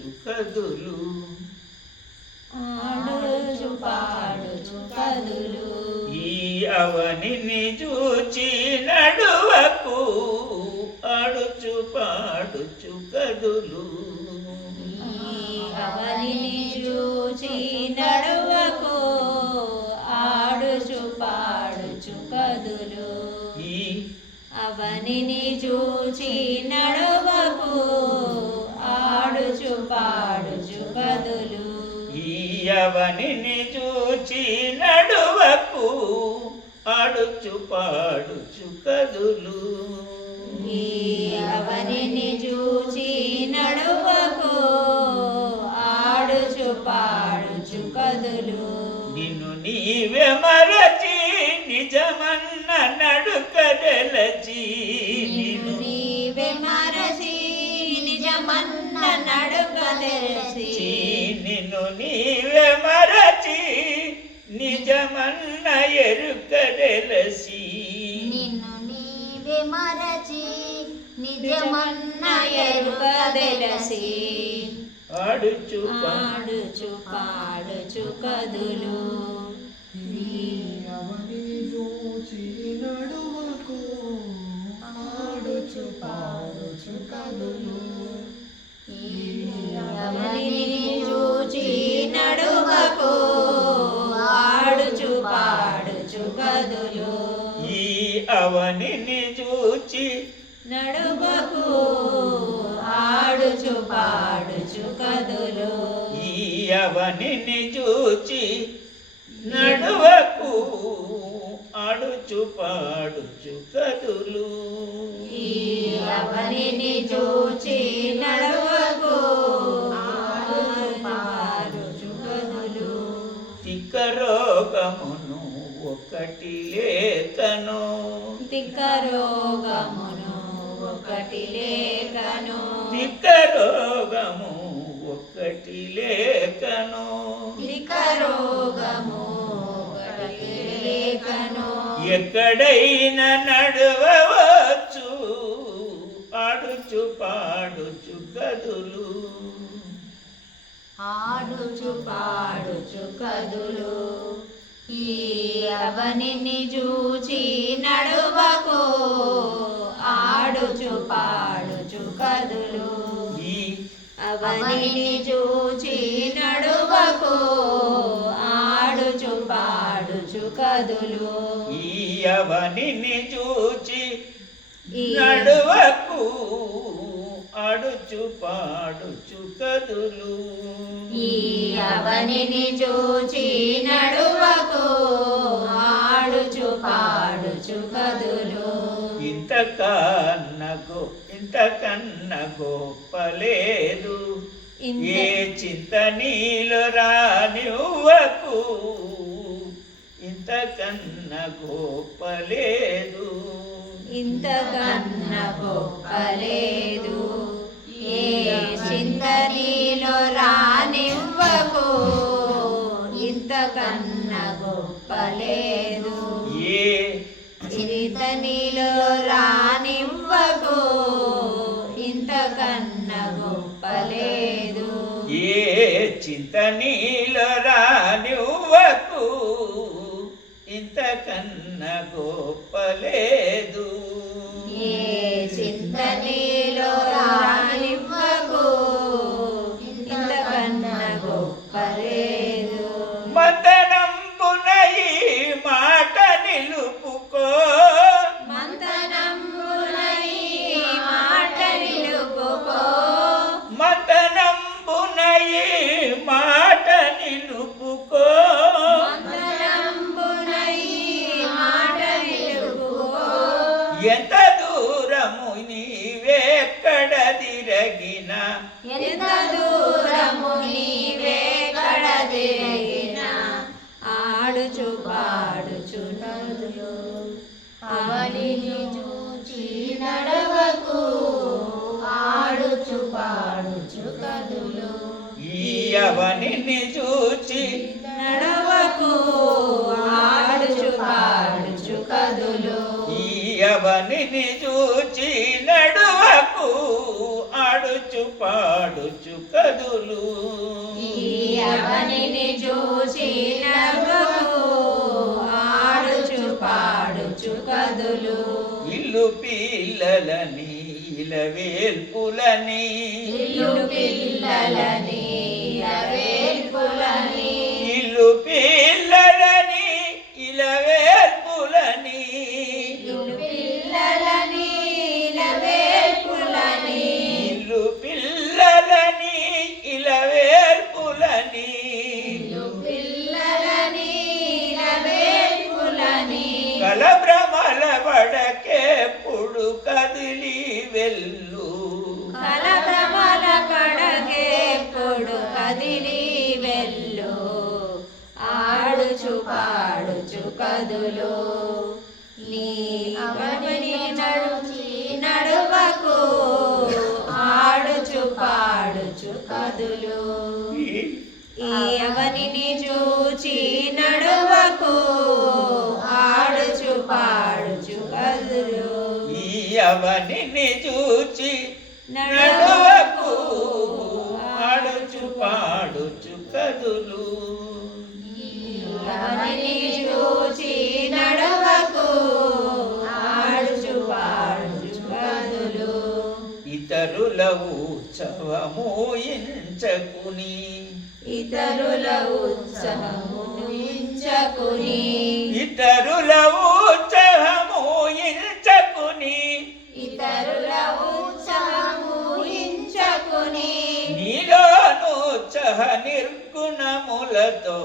పాడుచు కదులు ఆడుచు పాడుచు కదులు ఈ అవనిని చూచి నడువకు ఆడుచు పాడుచు కదులు అవనిని చూచి నడువకు ఆడుచు పాడుచు కదులు ఈ అవనిని చూచి నడువకు ఆడుచు పాడుచు కదులు ఈ అవనిని చూచి నడువకు ఆడుచు పాడుచు కదులు ఈ అవనిని చూచి నడువకు ఆడుచు పాడుచు కదులు నిన్ను నీవే మరచి నిజమన్న నడుకదెలచి నిన్ను నీవే మరచి నిజమన్న నడుక తెలిసి నిన్ను నీవే మరచి నిజమన్న ఎరుకదెలసి నిన్ను నీవే మరచి నిజమన్న ఎరుక తెలిసి ఆడుచు ఆడుచు పాడుచు కదులు ఆడుచు పాడుచు కదులు అవనిని చూచి నడువకు ఆడుచు పాడుచు కదులు ఈ అవనిని చూచి నడువకు ఆడుచు పాడుచు కదులు ఈ అవనిని చూచి నడువకు ఆడుచు పాడుచు కదులు ఈ అవనిని చూచి నడువకు ఆడుచు పాడుచు కదులు తిక్క రోగమును ఒకటి లేకను తిక్క రోగమును ఒకటి లేకను తిక్క రోగము ఒకటి లేకను తిక్క రోగము ఒకటి లేకను ఎక్కడైనా నడవవచ్చు ఆడుచు పాడుచు కదులు ఆడుచు పాడుచు కదులు ఈ అవనిని చూచి నడువకు ఆడుచు పాడుచు కదులు ఈ అవనిని చూచి నడువకు ఆడుచు పాడుచు కదులు ఈ అవనిని చూచి ఈ నడువకు ఆడుచు పాడుచు కదులు ఈ అవనిని చూచి నడువకు ఆడుచు పాడుచు కదులు ఇంతకన్న గొప్పలేదు ఏ చింత నీలో రానివ్వకు ఇంతకన్న గొప్పలేదు ఇంతకన్నా గొప్పలేదు ఏ చింత నీలో రానివ్వకు ఇంతకన్నా గొప్పలేదు ఏ చింత నీలో రానివ్వకు ఇంతకన్నా గొప్పలేదు ఏ చింత నీలో రానివ్వకు ఇంతకన్న గొప్పలేదు ఏ చింత నీలో రానివ్వకు ఇంతకన్నా గొప్పలేదు మదనంబున ఈ మాట నిలుపుకో మంతనంబున ఈ మాట నిలుపుకో మదనంబున ఈ మాట నిలుపుకో మంతనంబున ఈ మాట నిలుపుకో ఎంత దూరము నీవెక్కడ తిరగినా ఎంత దూరము నీవెక్కడ తిరిగినా ఆడుచు పాడుచు నదులు అవనిని చూచి నడవకు ఆడుచు పాడుచు కదులు ఈ అవనిని చూచి నడవకు ఆడుచు పాడుచు కదులు ఈ అవనిని చూచి నడువకు ఆడుచు పాడుచు కదులు ఈ అవనిని చూచి నవ్వుకు ఆడుచు పాడుచు కదులు ఇల్లు పిల్లలని ఇలవేల్పులని ఇల్లు పిల్లలని ఇలవేల్పులని ఇల్లు పిల్లలని ఇలవేల్పులని ఇల్లు పిల్లలని ఇలవేల్పులని ఇల్లు పిల్లలని ఇలవేల్పులని ఇల్లు పిల్లలని ఇలవేల్పులని కలభ్రమల పడకెప్పుడు కదిలి వెళ్ళు కలభ్రమల పడకెప్పుడు కదిలి వెళ్ళు ఆడుచు పాడుచు కదులు నీ అవని నడుచి నడువకు ఆడుచు పాడుచు కదులు ఈ అవనిని చూచి నడువకు ఆడుచు పాడుచు కదులు ఈ అవనిని చూచి నడువకు ఆడుచు పాడుచు కదులు అవనిని చూచి నడువకు ఆడుచు పాడుచు కదులు ఇతరుల ఉత్సవము ఎంచకుని ఇతరుల ఉత్సవము ఎంచకుని ఇతరుల ఉత్సవము ఎంచకుని ఇతరుల ఉత్సవము ఎంచకుని నీలోను ఉత్సవ నిర్గుణములతో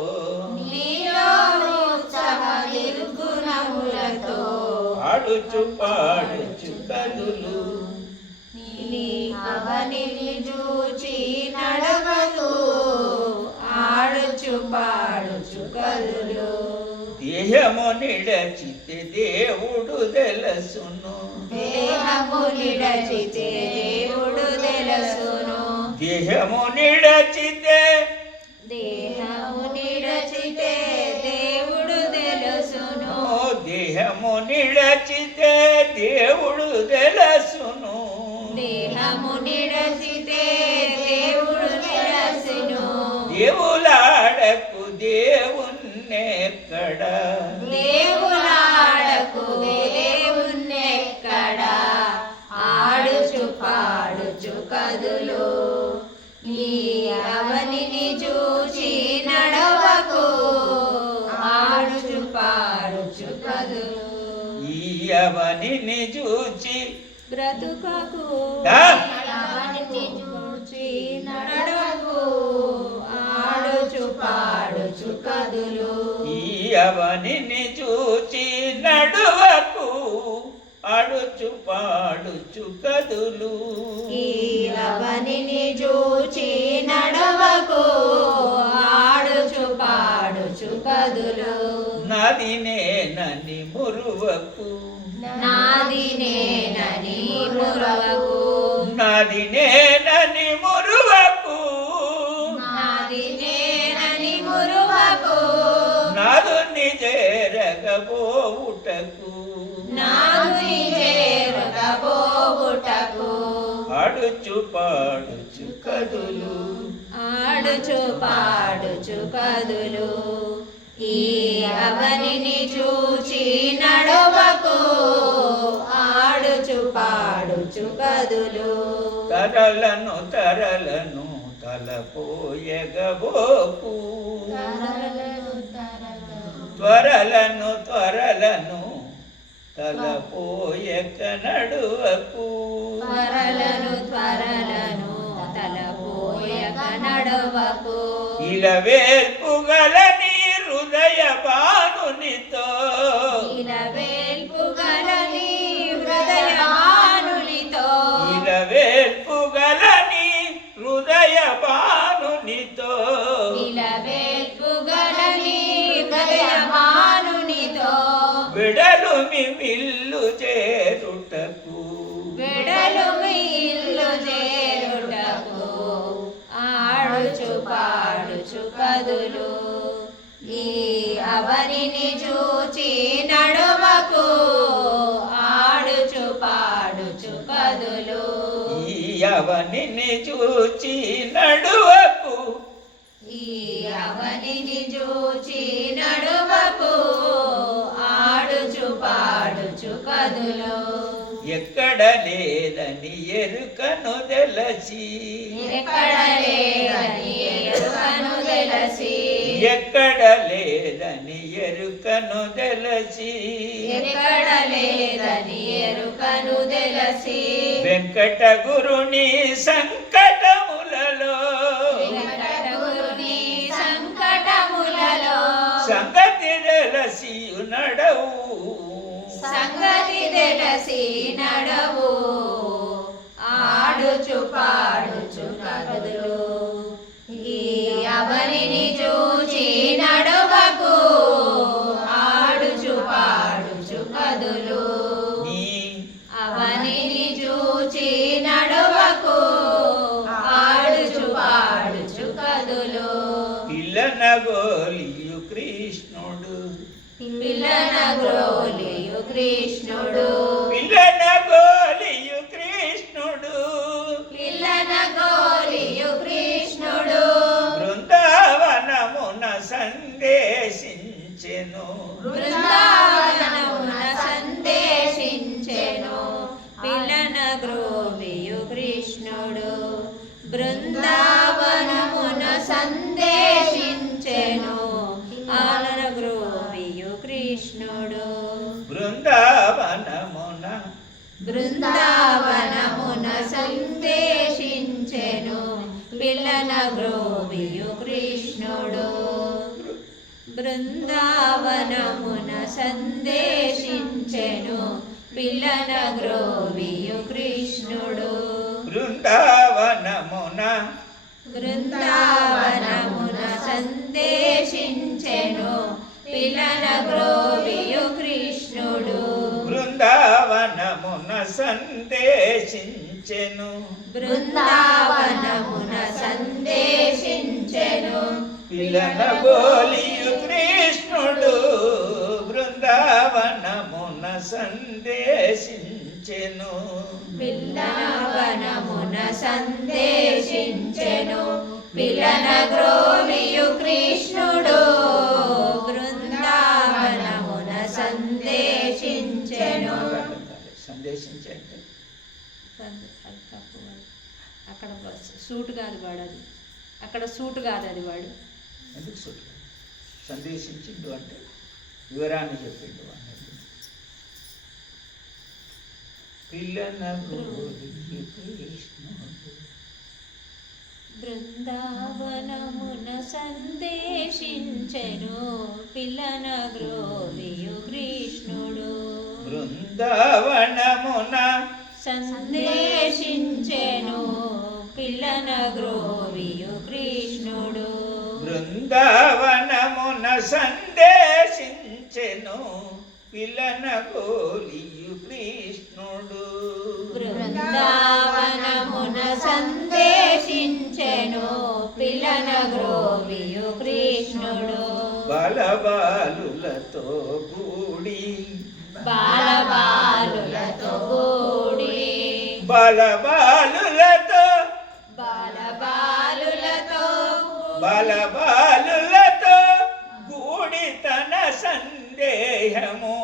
నీలో ఉత్సవ నిర్గుణములతో ఆడుచు పాడుచు కదులు నీ అవనిని చూచి నడవకు ఆడుచు పాడుచు కదులు దేహము నిడచితే దేవుడు తెలుసును దేహము నిడచితే దేవుడు తెలుసును దేహము నిడచితే దేహము నిడచితే దేవుడు తెలుసును దేహము నిడచితే దేవుడు తెలుసును దేహము నిడచితే దేవుడు తెలుసును దేవులాడకు దేవుణ్ణెక్కడ దేవులాడకు దేవుణ్ణెక్కడ ఆడుచు పాడుచు కదులు ఈ అవనిని చూచి నడవకు ఆడుచు పాడుచు కదులు ఈ అవనిని చూచి బ్రతుకకు దా. అవనిని చూచి నడవకు ఆడుచు పాడుచు కదులు ఈ అవనిని చూచి నడువకు ఆడుచు పాడుచు కదులు ఈ అవనిని చూచి నడవకు ఆడుచు పాడుచు కదులు నాది నేనని మురువకు నాది నేనని మురవకు నాది నేనని మురువకు నాది నేనని మురువకు నాదుని చేరగబోవుటకు నాదుని చేరగబోవుటకు ఆడుచు పాడుచు కదులు ఆడుచు పాడుచు కదులు ఈ అవనిని చూచి నడవకు ఆడుచు పాడుచు కదులు తరలను తలపోయగబోకు త్వరలను తలపోయక నడువకు త్వరలను తలపోయక నడవకు ఇలవేల్పుగల నీ హృదయ భానునితో ఇలవేల్పుగల నీ హృదయ భానునితో ఇలవేల్పుగల నీ హృదయ భానునితో ఇలవేల్పుగల నీ హృదయ భానునితో విడలు మిల్లు చేరుటకు వెడలు ఇల్లు చేరుటకు ఆడుచు పాడుచు కదులు ఈ అవనిని చూచి నడువకు ఆడుచు పాడుచు కదులు ఈ అవనిని చూచి నడువకు ఈ అవనిని చూచి నడువకు ఆడుచు పాడుచు కదులు ఎక్కడ లేదని ఎరుకను తెలసి ఎక్కడ లేదని ఎరుకను తెలసి ఎక్కడ లేదని ఎరుకను తెలసి ఎక్కడ లేదని ఎరుకను తెలసి వెంకట గురుని సంకటములలో వెంకటగురుని సంకటములలో సంగతి తెలసి నడవు సంగతి తెలసి నడవు ఆడుచు పాడుచు కదులు ఈ అవనిని చూచి నడువకు ఆడుచు పాడుచు కదులు నీ అవనిని చూచి నడువకు ఆడుచు పాడుచు కదులు పిల్లన గోలియు కృష్ణుడు పిల్లన గ్రోలియు కృష్ణుడు పిల్లన గోలియు కృష్ణుడు పిల్లన గోలియు కృష్ణుడు బృందావనమున సందేశించెను బృందావనమున సందేశించెను పిల్లన గ్రోలియు కృష్ణుడు బృందావనమున సందేశించెను ఆలన గ్రోవియు కృష్ణుడు బృందావనమున బృందావనమున సందేశించెను పిల్లన గ్రోవియు కృష్ణుడు బృందావనమున సందేశించెను పిల్లన గ్రోవియు కృష్ణుడు బృందావనమున బృందావనమున సందేశించెను పిల్లన గ్రోవియు కృష్ణుడు బృందావనమున సందేశించెను బృందావనమున సందేశించెను పిల్లన గోలియు కృష్ణుడు బృందావనమున సందేశించెను పిల్లనవనమున సందేశించెను పిల్లన గ్రోవియు కృష్ణుడు బృందావనమున సందేశించెను సందేశించండి అక్కడ సూట్ కాదు వాడు అది అక్కడ సూట్ కాదు అది వాడు ఎందుకు సూట్ సందేశించిండు అంటే వివరాన్ని చెప్పిండు అన్నది పిల్లన గోలియు కృష్ణుడు బృందావనమున సందేశించెను పిల్లన గ్రోవియు కృష్ణుడు బృందావనమున సందేశించెను పిల్లన గ్రోవియు కృష్ణుడు బృందావనమున సందేశించెను పిల్లన గోలియు కృష్ణుడు బృందావనమున సందేశించెను పిల్లన గ్రోవియు కృష్ణుడు బాలబాలులతో కూడి బాలబాలులతో కూడి బాలబాలులతో బాలబాలులతో బాలబాలులతో కూడి తన సందేహము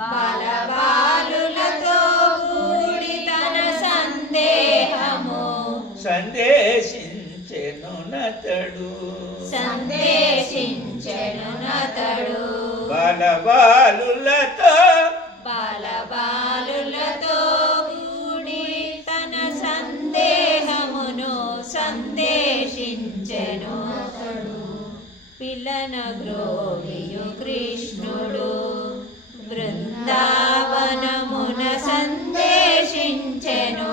బాలబాలులతో కూడి తన సందేహము సందేశించెను నతడు సందేశించెను నతడు బాలబాలులతో బాలబాలులతో కూడి తన సందేహమును సందేశించెను పిల్లన గ్రోవియు కృష్ణుడు బృందావనమున సందేశించెను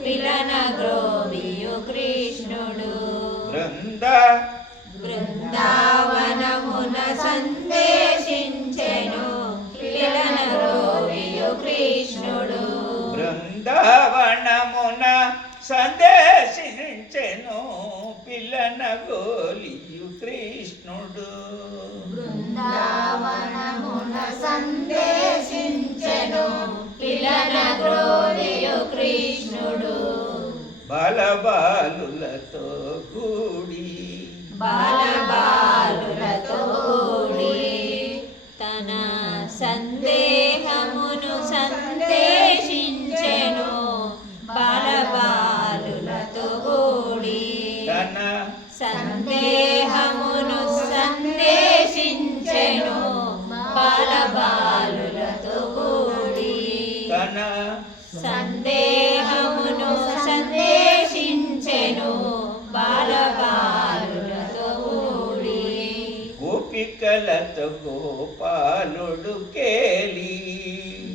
పిల్లన గ్రోవియు కృష్ణుడు బృందావనమున సందేశించెను పిల్లన గ్రోవియు కృష్ణుడు బృందావనమున సందేశించెను పిల్లన గోలియు కృష్ణుడు బృందావనమున సందేశించెను పిల్లన గ్రోవియు కృష్ణుడు బాలబాలులతో కూడి బాలబాలులతో కూడి తన సందేహమును సందేశించెను బాలబాలులతో కూడి తన సందేహమును సందేశించెను బాలబాలులతో కూడి తన సందేహమును సందేశించెను బాలబాలులతో కూడి గోపికలతో గోపాలుడు కేలి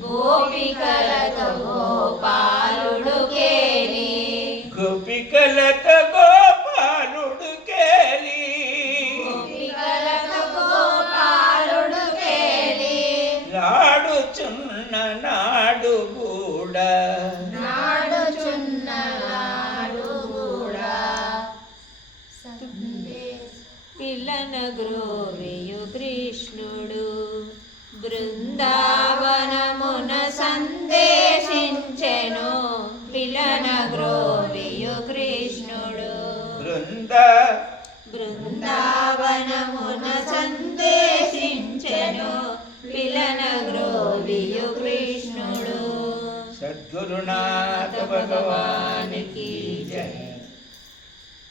గోపికలతో గోపాలుడు కేలి గోపికలతో గోపాలుడు కేలి గోపికలతో గోపాలుడు కేలి లాడుచున్న నాడు కూడా నాడుచున్ననాడు కూడా పిల్లన గ్రోవియు కృష్ణుడు బృందావనమున సందేశించెను పిల్లన గ్రోవియు కృష్ణుడు బృందావనమున సందేశించెను పిల్లన గ్రోవియు కృష్ణుడు సద్గురునాథ భగవానికి